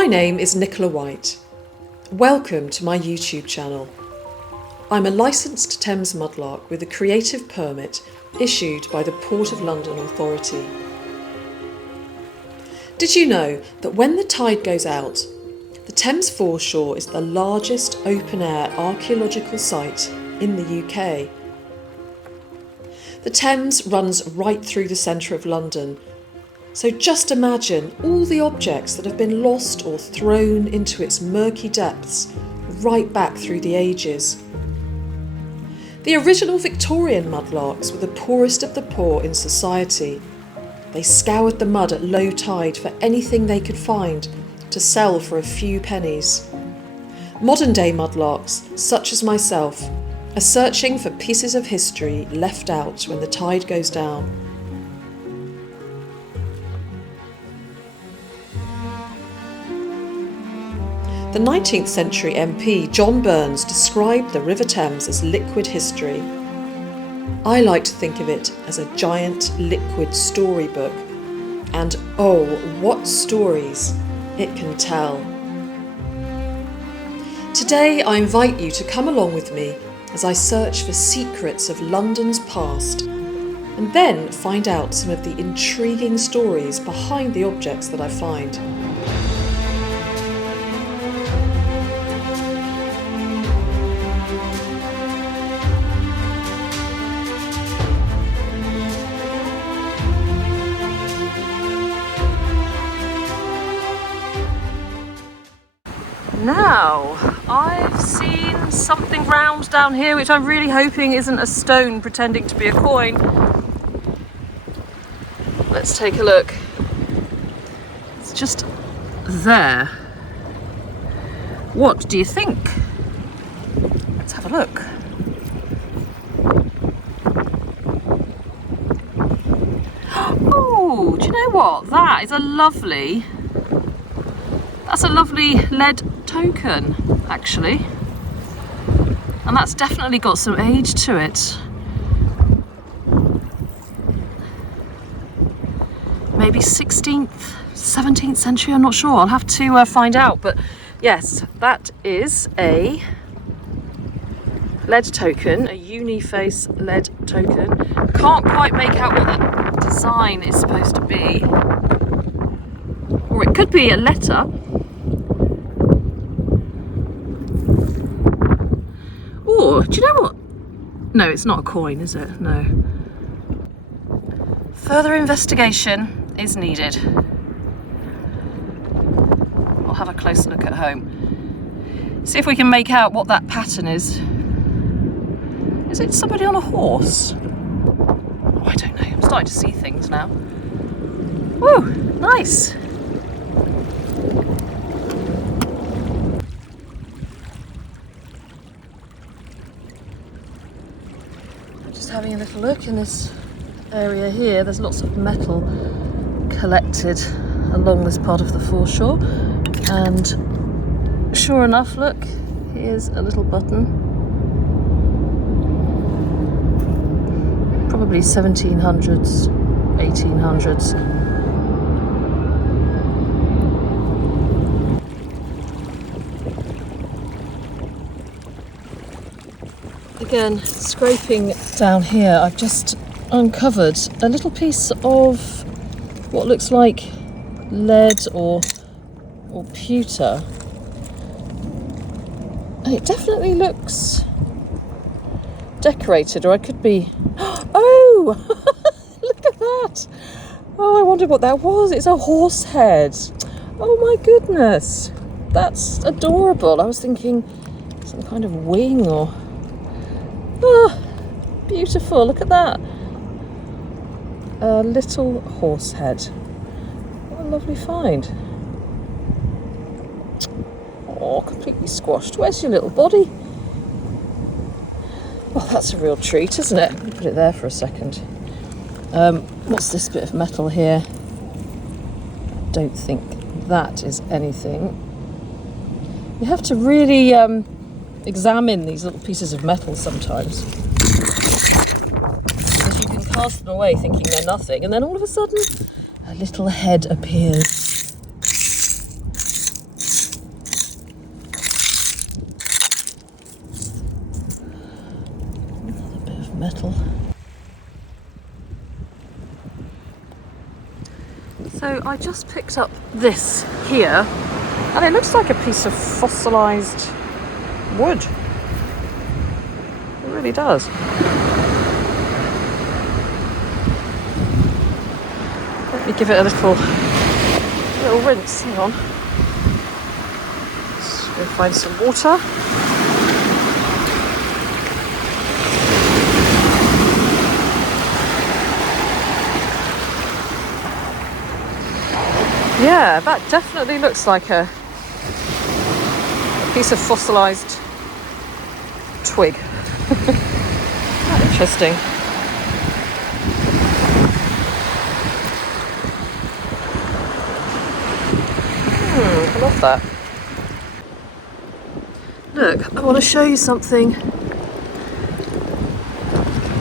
My name is Nicola White. Welcome to my YouTube channel. I'm a licensed Thames mudlark with a creative permit issued by the Port of London Authority. Did you know that when the tide goes out, the Thames foreshore is the largest open-air archaeological site in the UK? The Thames runs right through the centre of London, so just imagine all the objects that have been lost or thrown into its murky depths right back through the ages. The original Victorian mudlarks were the poorest of the poor in society. They scoured the mud at low tide for anything they could find to sell for a few pennies. Modern day mudlarks, such as myself, are searching for pieces of history left out when the tide goes down. The 19th century MP John Burns described the River Thames as liquid history. I like to think of it as a giant liquid storybook, and oh, what stories it can tell. Today I invite you to come along with me as I search for secrets of London's past, and then find out some of the intriguing stories behind the objects that I find. Now, I've seen something round down here which I'm really hoping isn't a stone pretending to be a coin. Let's take a look. It's just there. What do you think? Let's have a look. Oh, do you know what? That's a lovely lead token, actually, and that's definitely got some age to it. Maybe 16th, 17th century, I'm not sure, I'll have to find out, but yes, that is a lead token, a uni-face lead token. Can't quite make out what that design is supposed to be, or it could be a letter. Or, do you know what? No, it's not a coin, is it? No. Further investigation is needed. I'll have a closer look at home. See if we can make out what that pattern is. Is it somebody on a horse? Oh, I don't know. I'm starting to see things now. Woo, nice. Having a little look in this area here, there's lots of metal collected along this part of the foreshore, and sure enough, look, here's a little button, probably 1700s, 1800s. Again, scraping down here, I've just uncovered a little piece of what looks like lead or pewter. And it definitely looks decorated, or I could be... Oh! Look at that! Oh, I wondered what that was. It's a horse head. Oh my goodness. That's adorable. I was thinking some kind of wing or... Oh, beautiful, look at that. A little horse head. What a lovely find. Oh, completely squashed. Where's your little body? Oh, that's a real treat, isn't it? Let me put it there for a second. What's this bit of metal here? I don't think that is anything. You have to really... examine these little pieces of metal sometimes, because you can cast them away thinking they're nothing, and then all of a sudden a little head appears. metal. So I just picked up this here, and it looks like a piece of fossilised wood. It really does. Let me give it a little rinse. Hang on. Let's go find some water. Yeah, that definitely looks like a piece of fossilised twig. Interesting. I love that. Look, I want to show you something.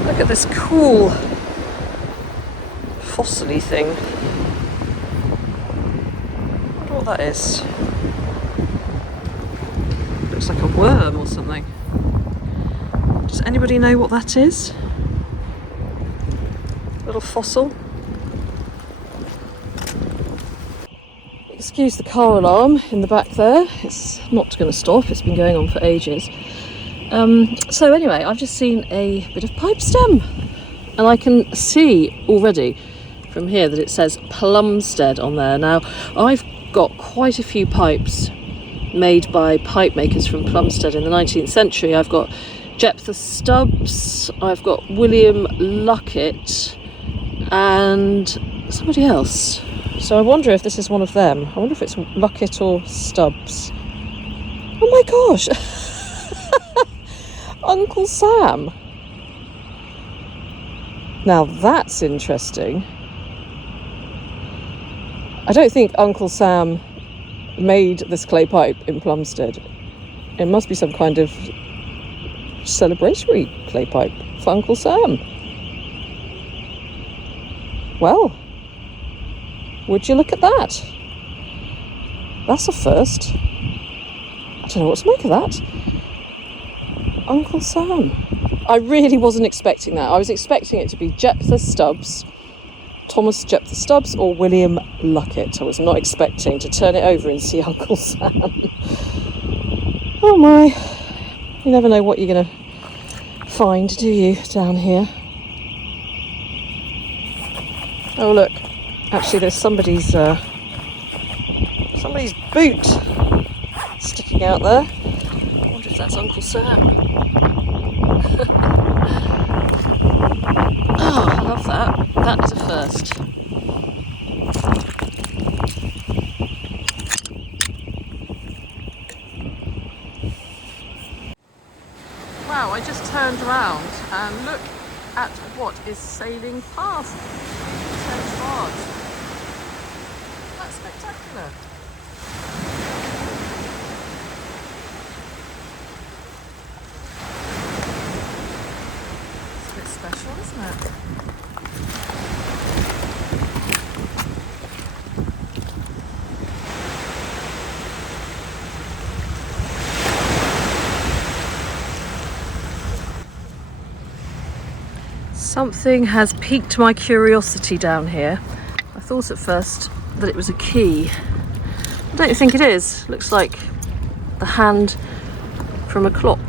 Look at this cool fossily thing. What that is. Looks like a worm or something. Does anybody know what that is? Little fossil. Excuse the car alarm in the back there. It's not going to stop. It's been going on for ages. So anyway, I've just seen a bit of pipe stem, and I can see already from here that it says Plumstead on there. Now, I've got quite a few pipes made by pipe makers from Plumstead in the 19th century. I've got Jephthah Stubbs, I've got William Luckett, and somebody else. So I wonder if this is one of them. I wonder if it's Luckett or Stubbs. Oh my gosh! Uncle Sam! Now that's interesting. I don't think Uncle Sam made this clay pipe in Plumstead. It must be some kind of celebratory clay pipe for Uncle Sam. Well, would you look at that? That's a first. I don't know what to make of that. Uncle Sam. I really wasn't expecting that. I was expecting it to be Jephthah Stubbs, Thomas Jephthah Stubbs, or William Luckett. I was not expecting to turn it over and see Uncle Sam. Oh my. You never know what you're going to find, do you, down here? Oh look, actually there's somebody's boot sticking out there. I wonder if that's Uncle Sam. Oh, I love that. That is a first. Wow, I just turned around and look at what is sailing past Thames Barge. That's spectacular. It's a bit special, isn't it? Something has piqued my curiosity down here. I thought at first that it was a key. I don't think it is. Looks like the hand from a clock.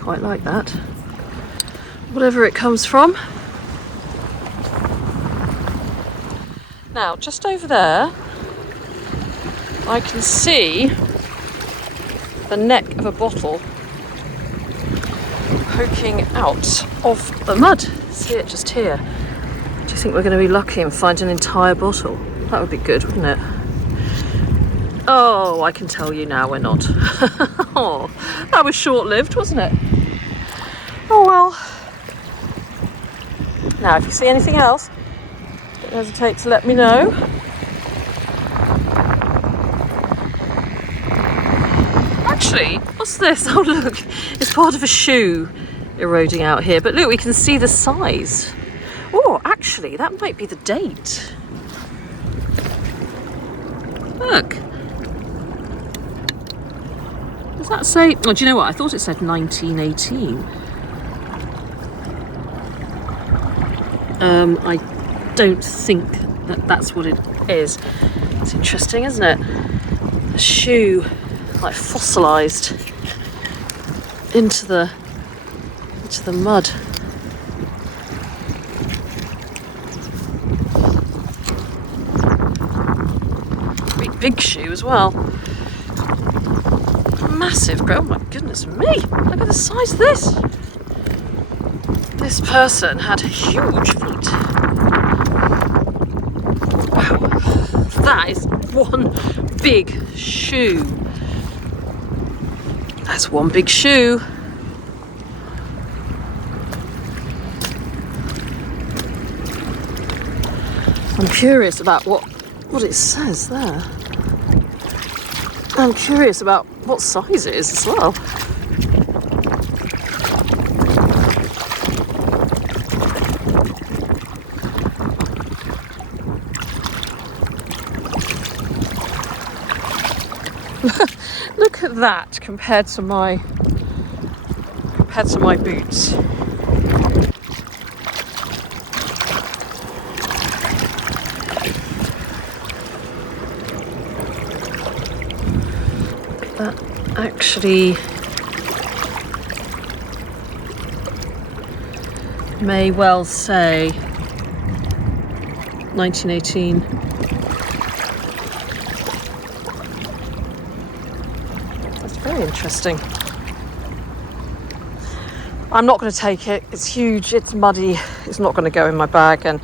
Quite like that. Whatever it comes from. Now, just over there, I can see the neck of a bottle poking out of the mud. See it just here. Do you think we're going to be lucky and find an entire bottle? That would be good, wouldn't it? Oh, I can tell you now we're not. Oh, that was short-lived, wasn't it? Oh well. Now, if you see anything else, don't hesitate to let me know. Actually, what's this? Oh look, it's part of a shoe eroding out here. But look, we can see the size. Oh, actually, that might be the date. Look. Does that say... Oh, do you know what? I thought it said 1918. I don't think that that's what it is. It's interesting, isn't it? A shoe, like fossilised into the mud. Big shoe as well. Massive. Oh my goodness me! Look at the size of this. This person had huge feet. Wow, that is one big shoe. That's one big shoe. I'm curious about what it says there. I'm curious about what size it is as well. Look at that compared to my boots. That actually may well say 1918. That's very interesting. I'm not going to take it. It's huge, it's muddy, it's not going to go in my bag, and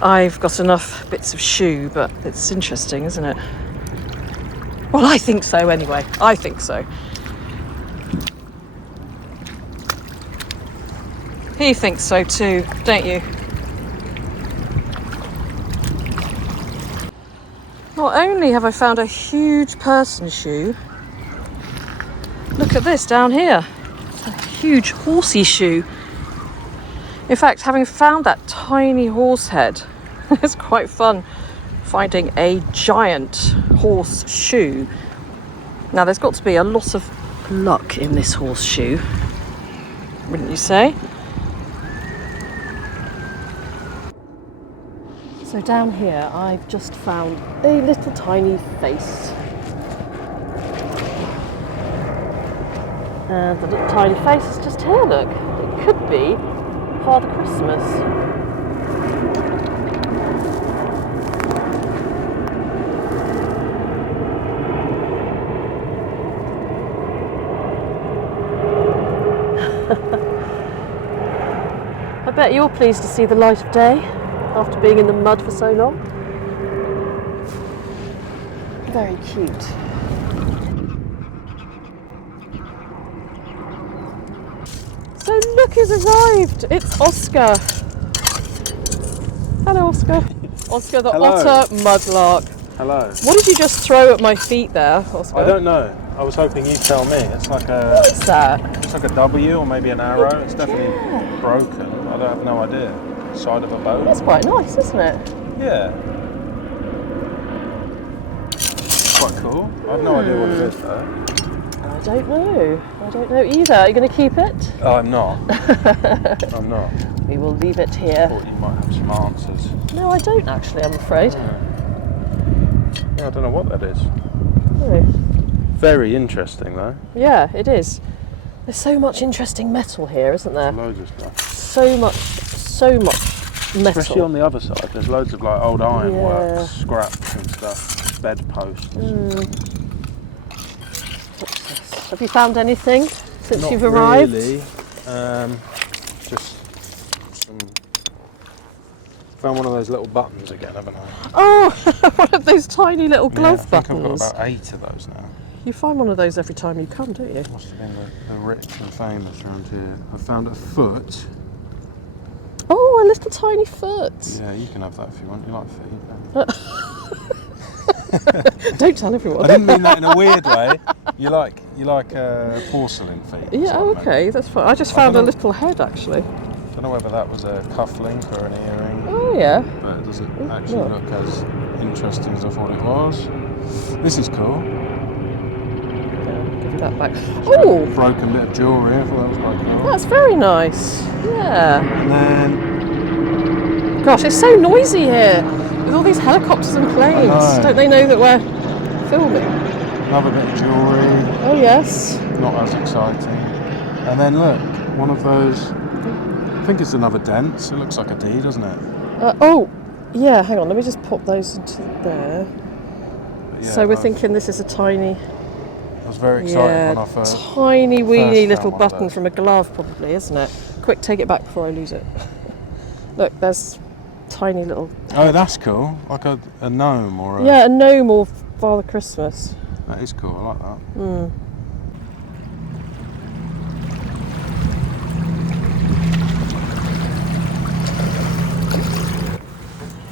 I've got enough bits of shoe, but it's interesting, isn't it? Well, I think so anyway. I think so. He thinks so too, don't you? Not only have I found a huge person shoe, look at this down here. It's a huge horsey shoe. In fact, having found that tiny horse head, it's quite fun finding a giant horse shoe. Now, there's got to be a lot of luck in this horseshoe, wouldn't you say? So down here, I've just found a little tiny face. And the little tiny face is just here, look. It could be Father Christmas. I bet you're pleased to see the light of day after being in the mud for so long. Very cute. So look who's arrived. It's Oscar. Hello, Oscar. Oscar the Hello. otter mudlark. Hello. What did you just throw at my feet there, Oscar? I don't know. I was hoping you'd tell me. It's like a. What is that? It's like a W or maybe an arrow. It's definitely broken. I don't have no idea. Side of a boat. That's quite nice, isn't it? Yeah. Quite cool. I have no idea what it is though. I don't know. I don't know either. Are you going to keep it? Oh, I'm not. I'm not. We will leave it I here. thought you might have some answers. No, I don't actually, I'm afraid. Yeah, I don't know what that is. No. Very interesting though. Yeah, it is. There's so much interesting metal here, isn't there? Loads of stuff. So much metal. Especially on the other side. There's loads of like old ironwork, Yeah. scraps and stuff. Bedposts. What's this? Have you found anything since Not you've arrived? really. Just some. Found one of those little buttons again, haven't I? Oh, one of those tiny little glove I think buttons. I've got about 8 of those now. You find one of those every time you come, don't you? Must have been the rich and famous around here. I found a foot. Oh, a little tiny foot. Yeah, you can have that if you want. You like feet. Don't tell everyone. I didn't mean that in a weird way. You like porcelain feet. Yeah, okay, that's fine. I just found a little head actually. I don't know whether that was a cufflink or an earring. Oh yeah. But it doesn't actually look as interesting as I thought it was. This is cool. There we give you that back. Oh! Broken bit of jewellery, I thought that was quite cool. That's very nice. Yeah. And then... Gosh, it's so noisy here with all these helicopters and planes. I know. Don't they know that we're filming? Another bit of jewellery. Oh, yes. Not as exciting. And then look, one of those... I think it's another dent. It looks like a D, doesn't it? Oh, yeah, hang on. Let me just pop those into there. Yeah, so we're thinking this is a tiny... I was very excited when I first... tiny weeny first little found one of button those. from a glove, probably, isn't it? Quick, take it back before I lose it. Look, there's tiny little... Oh, that's cool. Like a gnome or a... Yeah, a gnome or Father Christmas. That is cool, I like that. Mm.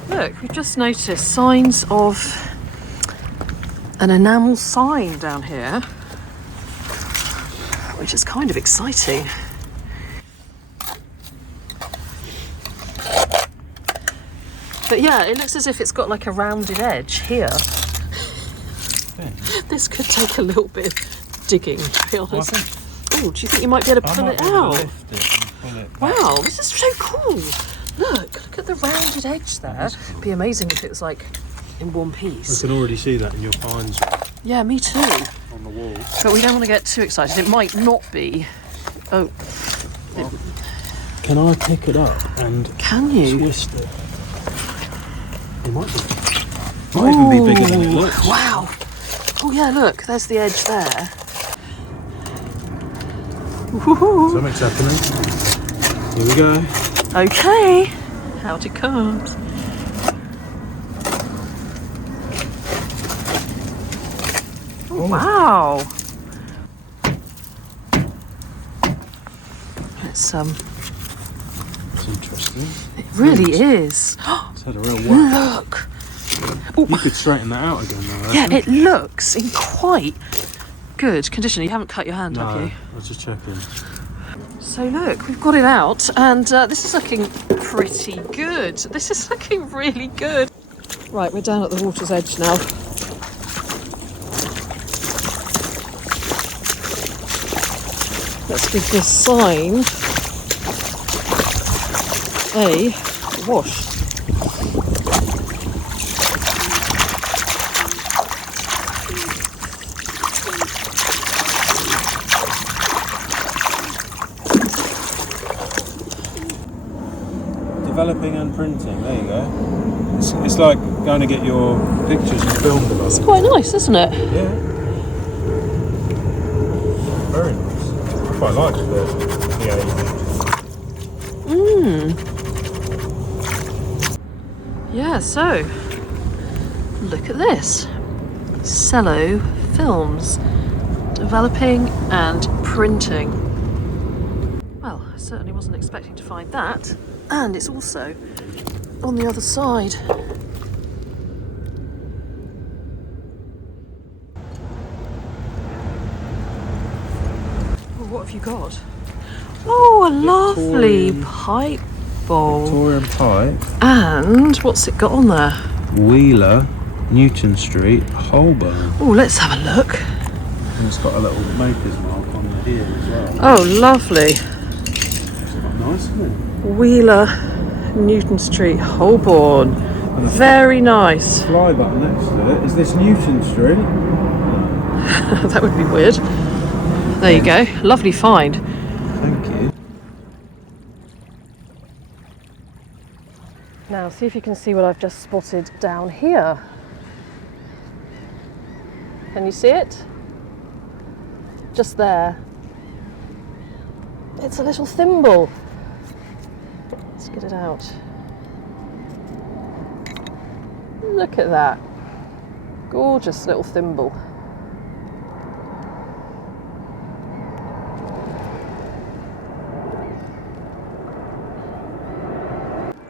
Look, we've just noticed signs of an enamel sign down here, which is kind of exciting. But yeah, it looks as if it's got like a rounded edge here. This could take a little bit of digging, to be honest. Oh, do you think you might be able to pull it out? Wow, this is so cool. Look at the rounded edge there. It'd be amazing if it was like in one piece. I can already see that in your pines Yeah, me too. on the wall. But we don't want to get too excited. It might not be. Oh, Can I pick it up and can you? twist it? It might be. Might even be bigger than it looks. Wow. Oh yeah, look, there's the edge there. Woohoo. Something's happening. Here we go. Okay, out it comes. Oh, wow. It's It's interesting. it really is. It's had a real whack. Look. You could straighten that out again though. Yeah, it looks in quite good condition. You haven't cut your hand, have No, you? I was just checking. So look, we've got it out, and this is looking pretty good. This is looking really good. Right, we're down at the water's edge now. Let's give this sign a wash. Developing and printing, there you go. It's like going to get your pictures and film developed. It's quite nice, isn't it? Yeah. Very nice. I quite like the Yeah, so look at this. Cello Films. Developing and printing. Well, I certainly wasn't expecting to find that. And it's also on the other side. Oh, what have you got? Oh, a lovely Victorian- pipe bowl. Victorian pipe. And what's it got on there? Wheeler, Newton Street, Holborn. Oh, let's have a look. And it's got a little maker's mark on the heel as well. Oh, lovely. It's quite nice, isn't it? Wheeler, Newton Street, Holborn. Very nice. Fly button next to it. Is this Newton Street? That would be weird. There you go. Lovely find. Thank you. Now, see if you can see what I've just spotted down here. Can you see it? Just there. It's a little thimble. Let's get it out. Look at that. Gorgeous little thimble.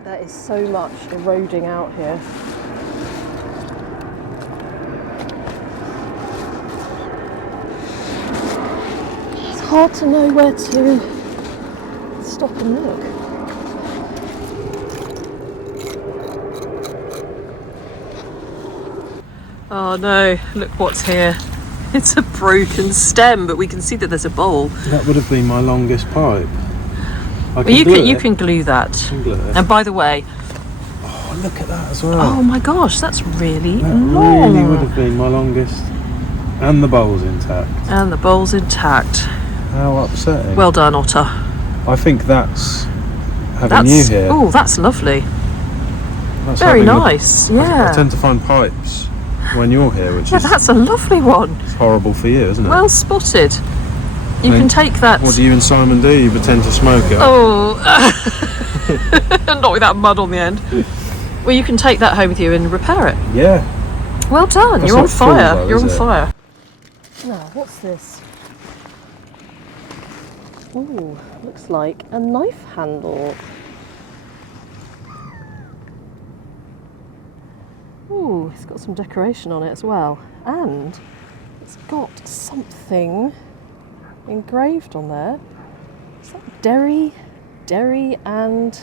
There is so much eroding out here. It's hard to know where to stop and look. Oh no, look what's here. It's a broken stem, but we can see that there's a bowl. That would have been my longest pipe. Well, you can glue that. And by the way, oh, look at that as well. Oh my gosh, that's really that long. Really would have been my longest. And the bowl's intact. And the bowl's intact. How upsetting. Well done, Otter. I think that's having you here. Oh, that's lovely. That's very nice. Yeah. I tend to find pipes when you're here, which is that's a lovely one. It's horrible for you, isn't it? Well spotted. You can take that. What do you and Simon do? You pretend to smoke it. Oh, not with that mud on the end. Well, you can take that home with you and repair it. Yeah. Well done. That's You're on not full, fire. though, You're on is it? fire. Now, what's this? Ooh, looks like a knife handle. Ooh, it's got some decoration on it as well. And it's got something engraved on there. Is that Derry and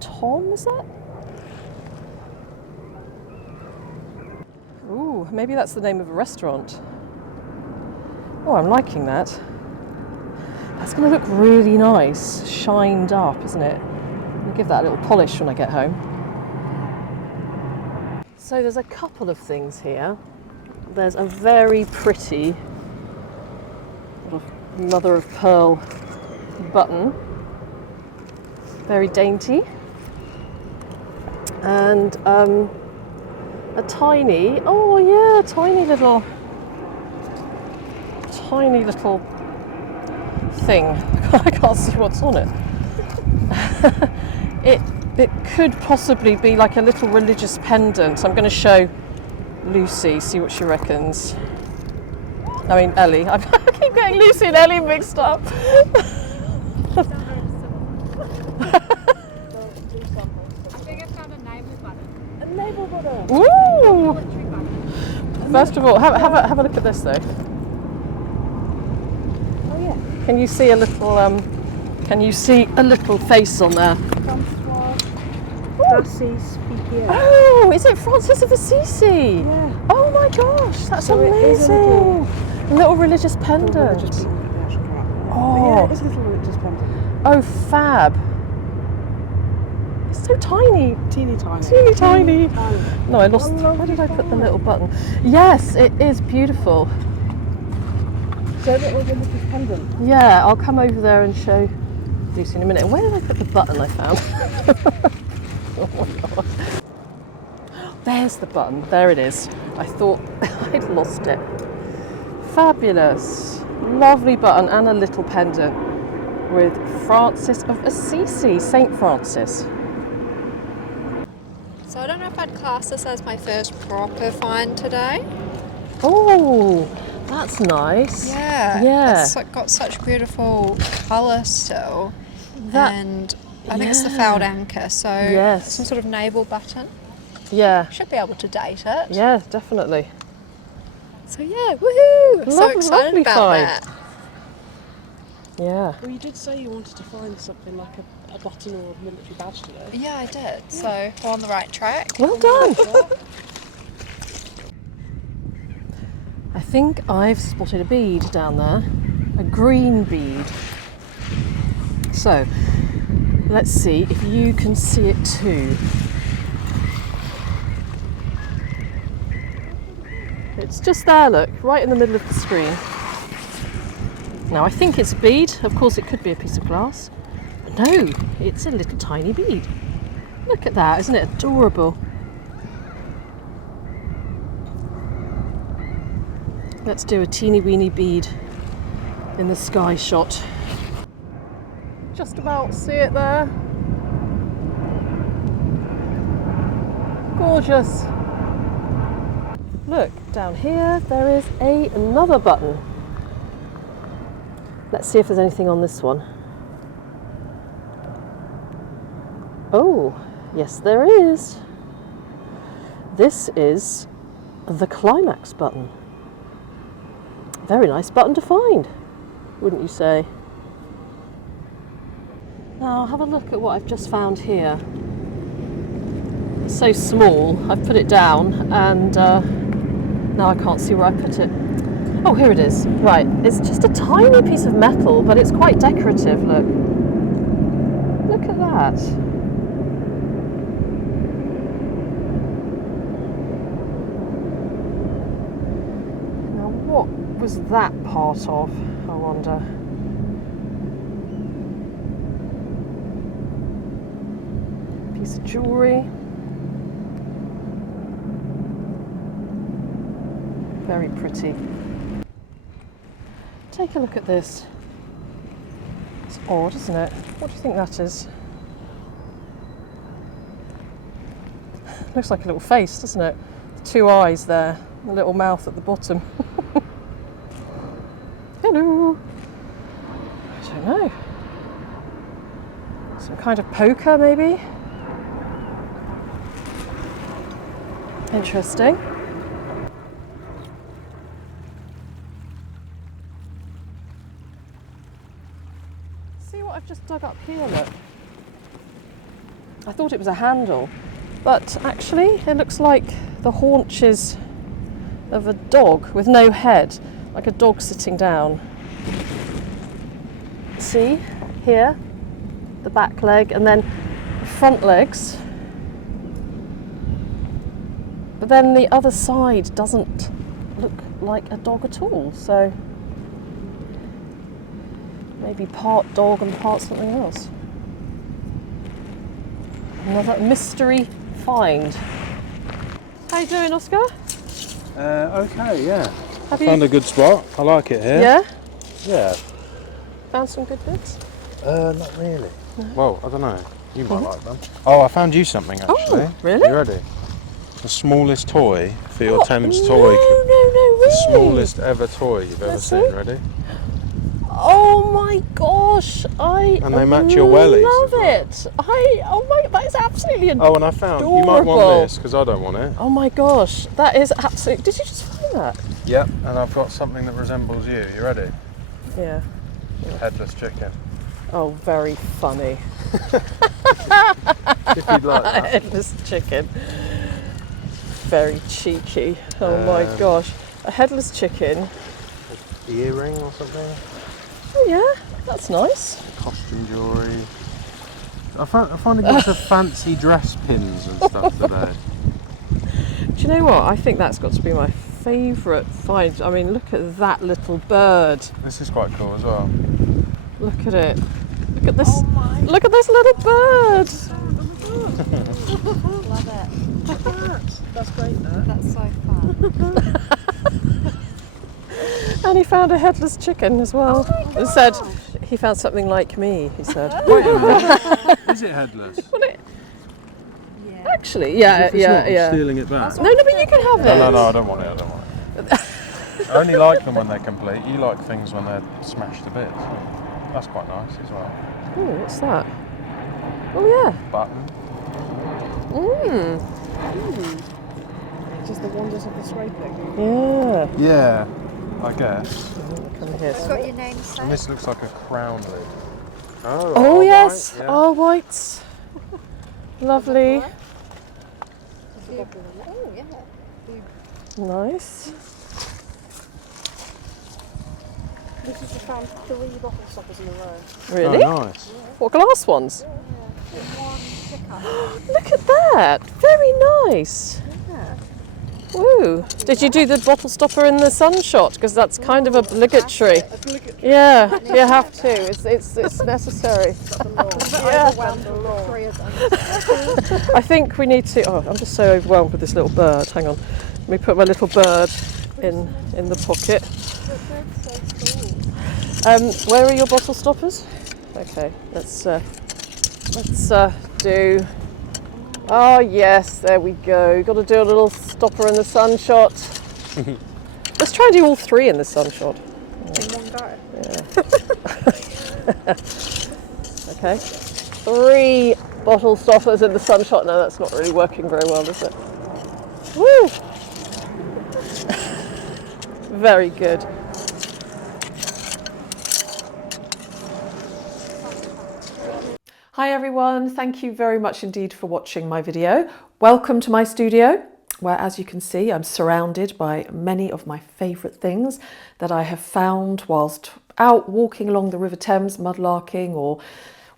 Tom, is that? Ooh, maybe that's the name of a restaurant. Oh, I'm liking that. That's going to look really nice, shined up, isn't it? I'll give that a little polish when I get home. So there's a couple of things here. There's a very pretty sort of mother of pearl button. Very dainty. And a tiny little thing. I can't see what's on it. It could possibly be like a little religious pendant. I'm going to show Lucy, see what she reckons. I mean Ellie. I keep getting Lucy and Ellie mixed up. Ooh! First of all, have a look at this though. Oh yeah. Can you see a little face on there? Oh, is it Francis of Assisi? Yeah. Oh my gosh, that's amazing. A little religious pendant. Yeah, it is a little religious pendant. Oh, fab. It's so tiny. Teeny tiny. Teeny tiny. Tiny. No, I lost. Where did I put the little button? Yes, it is beautiful. So that was a religious pendant. Yeah, I'll come over there and show Lucy in a minute. Where did I put the button I found? Oh my god. There's the button. There it is. I thought I'd lost it. Fabulous. Lovely button and a little pendant with Francis of Assisi, Saint Francis. So I don't know if I'd class this as my first proper find today. Oh, that's nice. Yeah. It's got such beautiful colour still. And I think it's the fouled anchor, so some sort of naval button. Yeah. Should be able to date it. Yeah, definitely. So yeah, woohoo! I'm so excited about find. that. Yeah. Well, you did say you wanted to find something like a button or a military badge today. Yeah, I did. So we're on the right track. Well done. I think I've spotted a bead down there, a green bead. So let's see if you can see it too. It's just there, look, right in the middle of the screen. Now I think it's a bead. Of course it could be a piece of glass. No, it's a little tiny bead. Look at that, isn't it adorable? Let's do a teeny weeny bead in the sky shot. Just about see it there. Gorgeous. Look, down here there is another button. Let's see if there's anything on this one. Oh, yes there is. This is the climax button. Very nice button to find, wouldn't you say? Now have a look at what I've just found here. so small, I've put it down and now I can't see where I put it. Oh, here it is. Right, it's just a tiny piece of metal, but it's quite decorative, look. Look at that. Now, what was that part of, I wonder? Piece of jewellery. Very pretty. Take a look at this. It's odd, isn't it? What do you think that is? Looks like a little face, doesn't it? Two eyes there, a little mouth at the bottom. Hello. I don't know. Some kind of poker, maybe? Interesting. See what I've just dug up here, look. I thought it was a handle, but actually it looks like the haunches of a dog with no head, like a dog sitting down. See, here, the back leg and then the front legs. But then the other side doesn't look like a dog at all, so maybe part dog and part something else. Another mystery find. How you doing, Oscar? Okay, yeah. Have Found a good spot. I like it here. Yeah? Yeah. Found some good bits? Not really. Well, I don't know. You might like them. Oh, I found you something actually. Oh, really? You ready? The smallest toy for your What? Thames No, toy. no, really? The smallest ever toy you've ever Let's seen. see. Ready? Oh my gosh, And they match your wellies love as it. Oh my, that is absolutely adorable. Oh, and I found you might want this because I don't want it. Oh my gosh, that is absolutely. Did you just find that? Yep. And I've got something that resembles you. You ready? Yeah. Headless chicken. Oh, very funny. If you'd like that. Headless chicken. Very cheeky. Oh my gosh, a headless chicken. Earring or something. Oh yeah, that's nice. Costume jewellery. I found a bunch of fancy dress pins and stuff today. Do you know what? I think that's got to be my favourite find. I mean, look at that little bird. This is quite cool as well. Look at it. Look at this. Look at this little bird. Love it. That's great, that. That's so fun. And he found a headless chicken as well. And said he found something like me. He said. Is it headless? Yeah. Actually, yeah, If it's not, I'm yeah. stealing it back. No, but you can have it. No, I don't want it. I don't want it. I only like them when they're complete. You like things when they're smashed to bits. That's quite nice as well. Oh, what's that? Oh yeah. Button. Just the wonders of the scraping. Yeah. Yeah, I guess. Come here. It's got your name And set. this looks like a crown lid. Oh yes, right, yeah. all white. Lovely. Oh yeah. Nice. This is found 3 bottle stoppers in a row. Really? Oh, nice. What, glass ones? One pickup. Look at that. Very nice. Yeah. Woo. Did you do the bottle stopper in the sun shot? Because that's kind of obligatory. Yeah, you have to. It's necessary. Yeah. I think we need to. Oh, I'm just so overwhelmed with this little bird. Hang on. Let me put my little bird in the pocket. Where are your bottle stoppers? Okay, let's do. Oh yes, there we go. Got to do a little stopper in the sun shot. Let's try and do all 3 in the sun shot. In one go. Yeah. Okay. 3 bottle stoppers in the sun shot. No, that's not really working very well, is it? Woo! Very good. Hi Hi everyone, thank you very much indeed for watching my video. Welcome to my studio, where as you can see I'm surrounded by many of my favourite things that I have found whilst out walking along the River Thames, mudlarking, or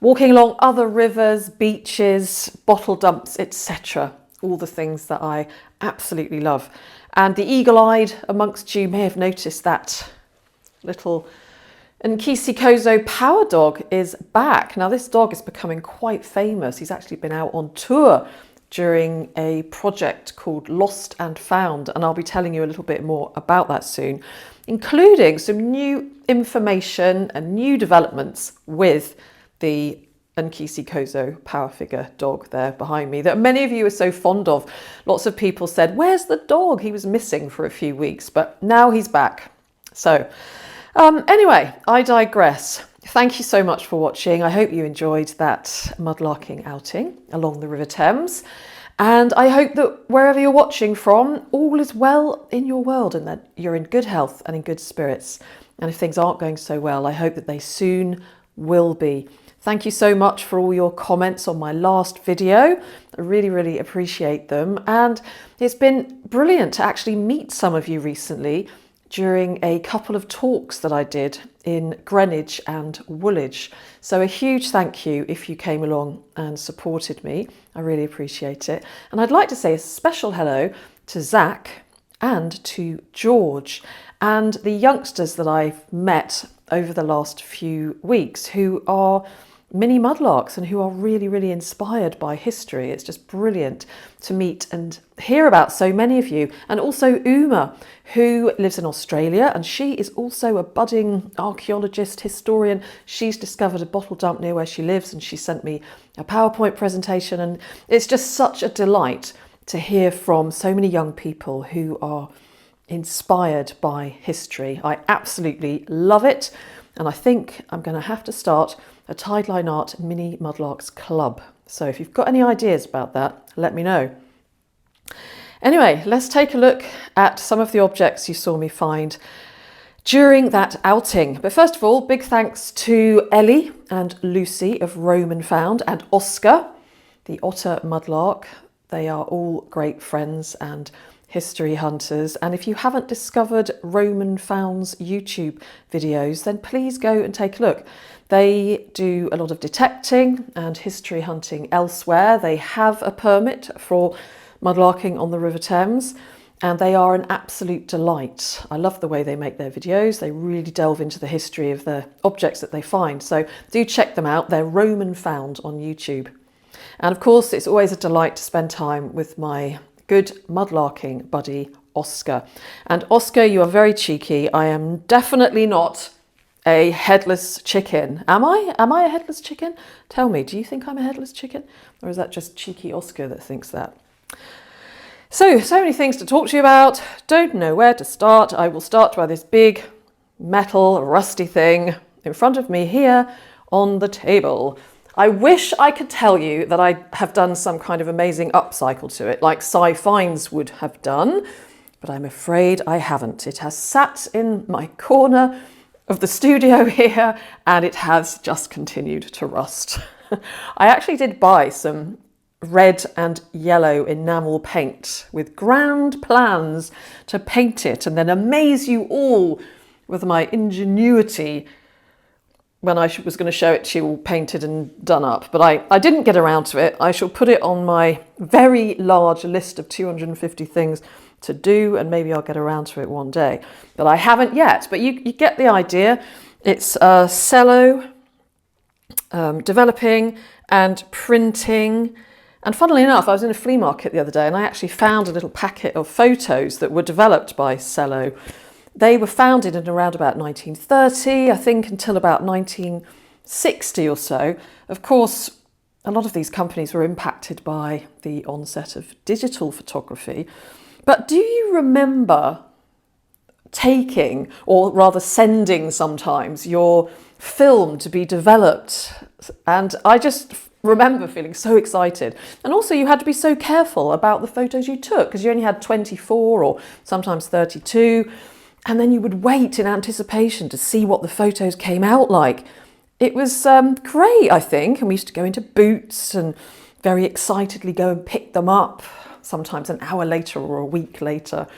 walking along other rivers, beaches, bottle dumps, etc. All the things that I absolutely love. And the eagle-eyed amongst you may have noticed that little Nkisi power dog is back. Now this dog is becoming quite famous. He's actually been out on tour during a project called Lost and Found, and I'll be telling you a little bit more about that soon, including some new information and new developments with the Nkisi power figure dog there behind me that many of you are so fond of. Lots of people said, where's the dog? He was missing for a few weeks, but now he's back. So anyway, I digress. Thank you so much for watching. I hope you enjoyed that mudlarking outing along the River Thames. And I hope that wherever you're watching from, all is well in your world and that you're in good health and in good spirits. And if things aren't going so well, I hope that they soon will be. Thank you so much for all your comments on my last video. I really, really appreciate them. And it's been brilliant to actually meet some of you recently during a couple of talks that I did in Greenwich and Woolwich. So a huge thank you if you came along and supported me. I really appreciate it. And I'd like to say a special hello to Zach and to George and the youngsters that I've met over the last few weeks who are mini mudlarks and who are really, really inspired by history. It's just brilliant to meet and hear about so many of you. And also Uma, who lives in Australia, and she is also a budding archaeologist, historian. She's discovered a bottle dump near where she lives, and she sent me a PowerPoint presentation. And it's just such a delight to hear from so many young people who are inspired by history. I absolutely love it. And I think I'm going to have to start a Tideline Art Mini Mudlarks Club. So if you've got any ideas about that, let me know. Anyway, let's take a look at some of the objects you saw me find during that outing. But first of all, big thanks to Ellie and Lucy of Roman Found and Oscar, the otter mudlark. They are all great friends and history hunters, and if you haven't discovered Roman Found's YouTube videos, then please go and take a look. They do a lot of detecting and history hunting elsewhere. They have a permit for mudlarking on the River Thames, and they are an absolute delight. I love the way they make their videos. They really delve into the history of the objects that they find, so do check them out. They're Roman Found on YouTube. And of course, it's always a delight to spend time with my good mudlarking buddy Oscar. And Oscar, you are very cheeky. I am definitely not a headless chicken. Am I? Am I a headless chicken? Tell me, do you think I'm a headless chicken? Or is that just cheeky Oscar that thinks that? So many things to talk to you about. Don't know where to start. I will start by this big metal rusty thing in front of me here on the table. I wish I could tell you that I have done some kind of amazing upcycle to it, like Sci-Finds would have done, but I'm afraid I haven't. It has sat in my corner of the studio here, and it has just continued to rust. I actually did buy some red and yellow enamel paint with grand plans to paint it and then amaze you all with my ingenuity when I was going to show it to you all painted and done up. But I didn't get around to it. I shall put it on my very large list of 250 things to do, and maybe I'll get around to it one day. But I haven't yet, but you get the idea. It's cello, developing and printing. And funnily enough, I was in a flea market the other day and I actually found a little packet of photos that were developed by Cello. They were founded in around about 1930, I think, until about 1960 or so. Of course, a lot of these companies were impacted by the onset of digital photography. But do you remember taking, or rather sending sometimes, your film to be developed? And I just remember feeling so excited. And also you had to be so careful about the photos you took because you only had 24 or sometimes 32. And then you would wait in anticipation to see what the photos came out like it was great, I think. And we used to go into Boots and very excitedly go and pick them up, sometimes an hour later or a week later.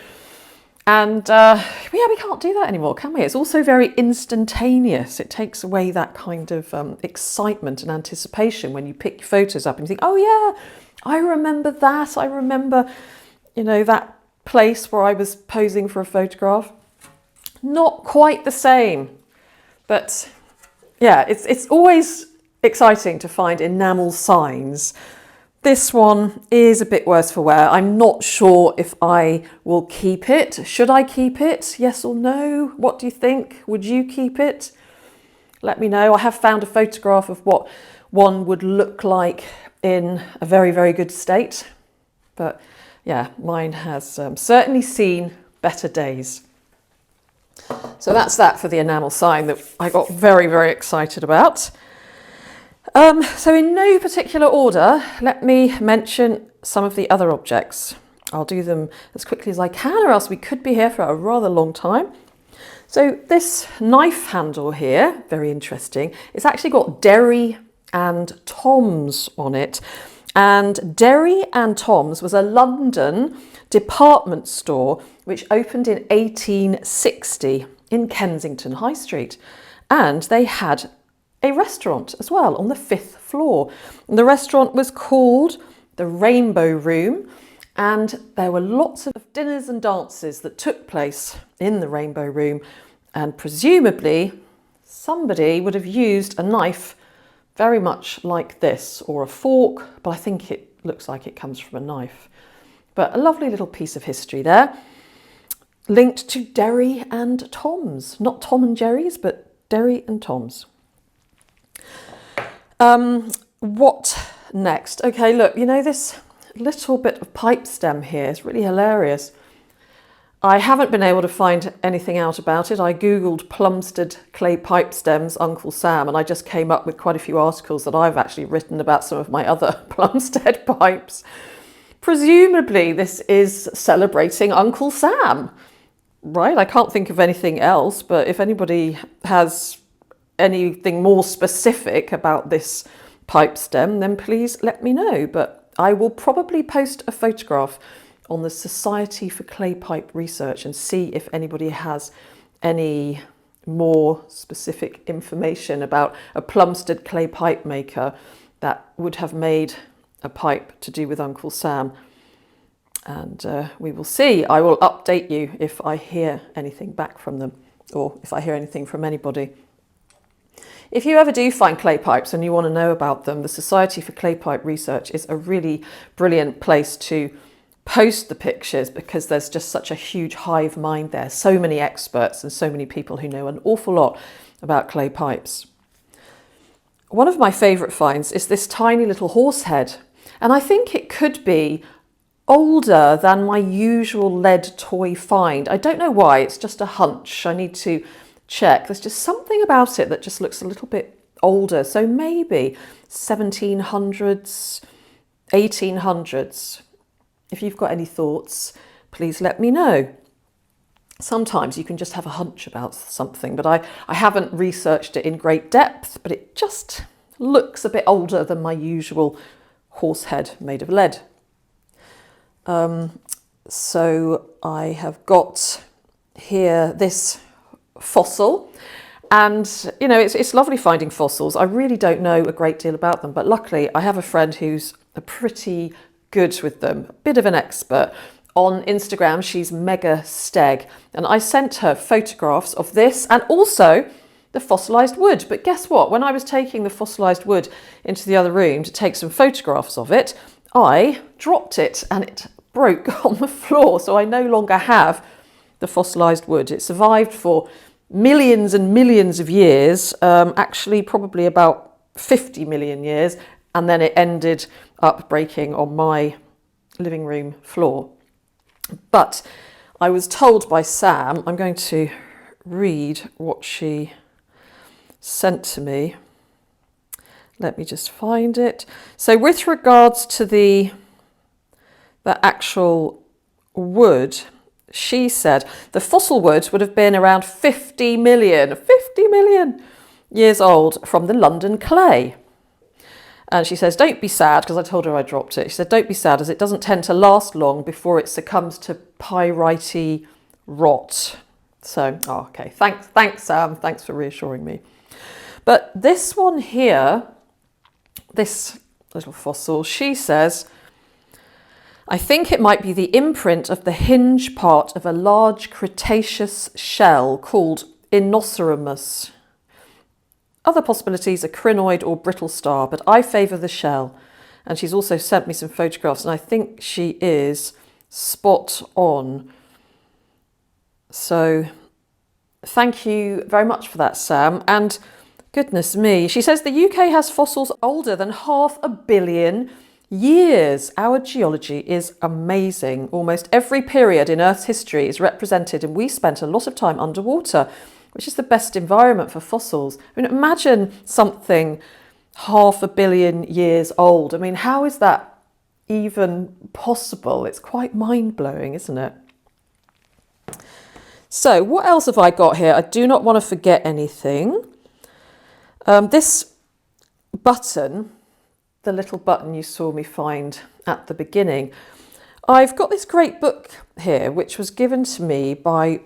And yeah, we can't do that anymore, can we? It's also very instantaneous. It takes away that kind of excitement and anticipation when you pick your photos up and you think, oh yeah, I remember that. I remember, you know, that place where I was posing for a photograph. Not quite the same, but yeah, it's always exciting to find enamel signs. This one is a bit worse for wear. I'm not sure if I will keep it. Should I keep it? Yes or no? What do you think? Would you keep it? Let me know. I have found a photograph of what one would look like in a very, very good state. But yeah, mine has certainly seen better days. So that's that for the enamel sign that I got very, very excited about. So in no particular order, let me mention some of the other objects. I'll do them as quickly as I can, or else we could be here for a rather long time. So this knife handle here, very interesting. It's actually got Derry and Tom's on it. And Derry and Tom's was a London department store which opened in 1860 in Kensington High Street. And they had a restaurant as well on the 5th floor. And the restaurant was called the Rainbow Room, and there were lots of dinners and dances that took place in the Rainbow Room, and presumably somebody would have used a knife very much like this, or a fork, but I think it looks like it comes from a knife. But a lovely little piece of history there, linked to Derry and Tom's. Not Tom and Jerry's, but Derry and Tom's. What next? Okay, look, you know, this little bit of pipe stem here is really hilarious. I haven't been able to find anything out about it. I googled Plumstead clay pipe stems, Uncle Sam, and I just came up with quite a few articles that I've actually written about some of my other Plumstead pipes. Presumably this is celebrating Uncle Sam, right? I can't think of anything else, but if anybody has anything more specific about this pipe stem, then please let me know. But I will probably post a photograph on the Society for Clay Pipe Research and see if anybody has any more specific information about a Plumstead clay pipe maker that would have made a pipe to do with Uncle Sam. And we will see. I will update you if I hear anything back from them, or if I hear anything from anybody. If you ever do find clay pipes and you want to know about them, the Society for Clay Pipe Research is a really brilliant place to post the pictures, because there's just such a huge hive mind there. So many experts and so many people who know an awful lot about clay pipes. One of my favourite finds is this tiny little horse head, and I think it could be older than my usual lead toy find. I don't know why, it's just a hunch. I need to check. There's just something about it that just looks a little bit older. So maybe 1700s, 1800s. If you've got any thoughts, please let me know. Sometimes you can just have a hunch about something, but I haven't researched it in great depth, but it just looks a bit older than my usual horse head made of lead. So I have got here this fossil, and you know, it's lovely finding fossils. I really don't know a great deal about them, but luckily I have a friend who's pretty good with them, a bit of an expert. On Instagram, she's Mega Steg, and I sent her photographs of this and also the fossilised wood. But guess what? When I was taking the fossilised wood into the other room to take some photographs of it, I dropped it and it broke on the floor. So I no longer have the fossilised wood. It survived for millions and millions of years, actually probably about 50 million years, and then it ended up breaking on my living room floor. But I was told by Sam, I'm going to read what she sent to me. Let me just find it. So with regards to the actual wood, she said the fossil wood would have been around 50 million years old from the London clay. And she says, don't be sad, because I told her I dropped it. She said, don't be sad, as it doesn't tend to last long before it succumbs to pyrite rot. So, oh, okay, thanks, Sam. Thanks for reassuring me. But this one here, this little fossil, she says, I think it might be the imprint of the hinge part of a large Cretaceous shell called Inoceramus. Other possibilities are crinoid or brittle star, but I favour the shell. And she's also sent me some photographs, and I think she is spot on. So thank you very much for that, Sam. And goodness me, she says the UK has fossils older than 500 million years. Our geology is amazing. Almost every period in Earth's history is represented, and we spent a lot of time underwater, which is the best environment for fossils. I mean, imagine something 500 million years old. I mean, how is that even possible? It's quite mind-blowing, isn't it? So what else have I got here? I do not want to forget anything. This button, the little button you saw me find at the beginning, I've got this great book here, which was given to me by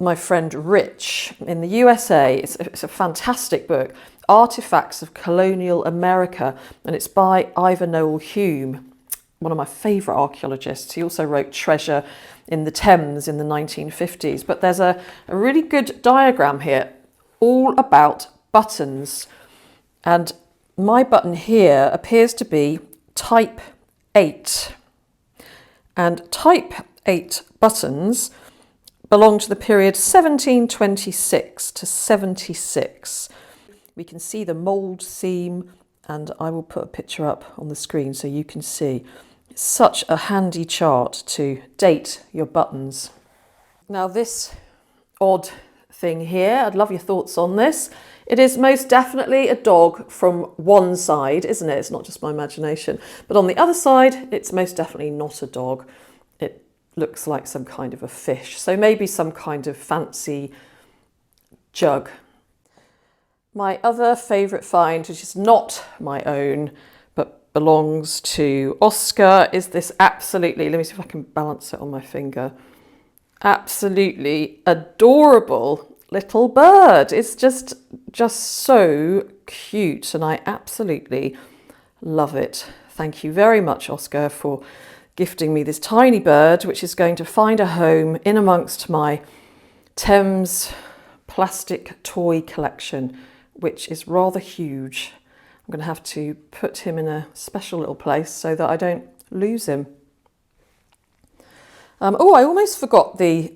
my friend Rich in the USA. It's a fantastic book, Artifacts of Colonial America, and it's by Ivor Noel Hume, one of my favourite archaeologists. He also wrote Treasure in the Thames in the 1950s. But there's a really good diagram here all about buttons, and my button here appears to be type 8, and type 8 buttons belong to the period 1726 to 76. We can see the mould seam, and I will put a picture up on the screen so you can see. It's such a handy chart to date your buttons. Now this odd thing here, I'd love your thoughts on this. It is most definitely a dog from one side, isn't it? It's not just my imagination. But on the other side, it's most definitely not a dog. It looks like some kind of a fish. So maybe some kind of fancy jug. My other favourite find, which is not my own, but belongs to Oscar, is this absolutely, let me see if I can balance it on my finger, absolutely adorable little bird. It's just so cute, and I absolutely love it. Thank you very much, Oscar, for gifting me this tiny bird, which is going to find a home in amongst my Thames plastic toy collection, which is rather huge. I'm going to have to put him in a special little place so that I don't lose him. Oh, I almost forgot the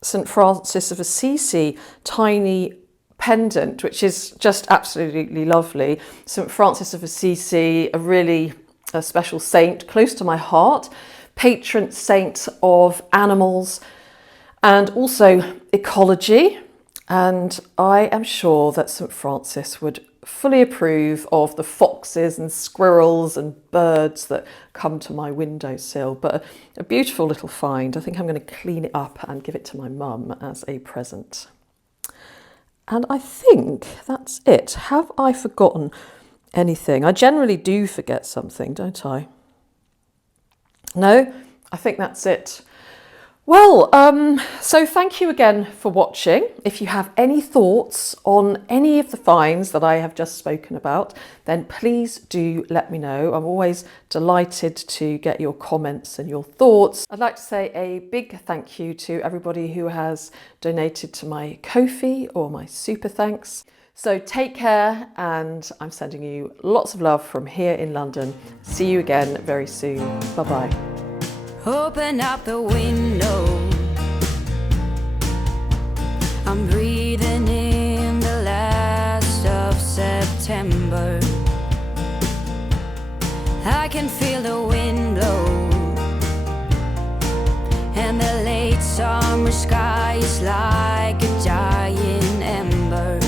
St. Francis of Assisi tiny pendant, which is just absolutely lovely. St. Francis of Assisi, a special saint close to my heart, patron saint of animals and also ecology. And I am sure that St. Francis would fully approve of the foxes and squirrels and birds that come to my windowsill. But a beautiful little find. I think I'm going to clean it up and give it to my mum as a present. And I think that's it. Have I forgotten anything? I generally do forget something, don't I? No, I think that's it. Well, so thank you again for watching. If you have any thoughts on any of the finds that I have just spoken about, then please do let me know. I'm always delighted to get your comments and your thoughts. I'd like to say a big thank you to everybody who has donated to my Ko-fi or my Super Thanks. So take care, and I'm sending you lots of love from here in London. See you again very soon. Bye-bye. Open up the window, I'm breathing in the last of September. I can feel the wind blow, and the late summer sky is like a giant ember.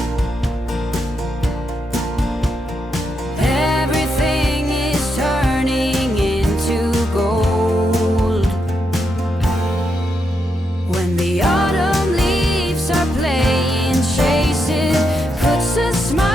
Everything is turning into gold. When the autumn leaves are playing chase, it puts a smile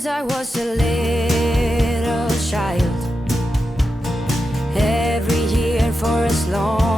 since I was a little child. Every year for as long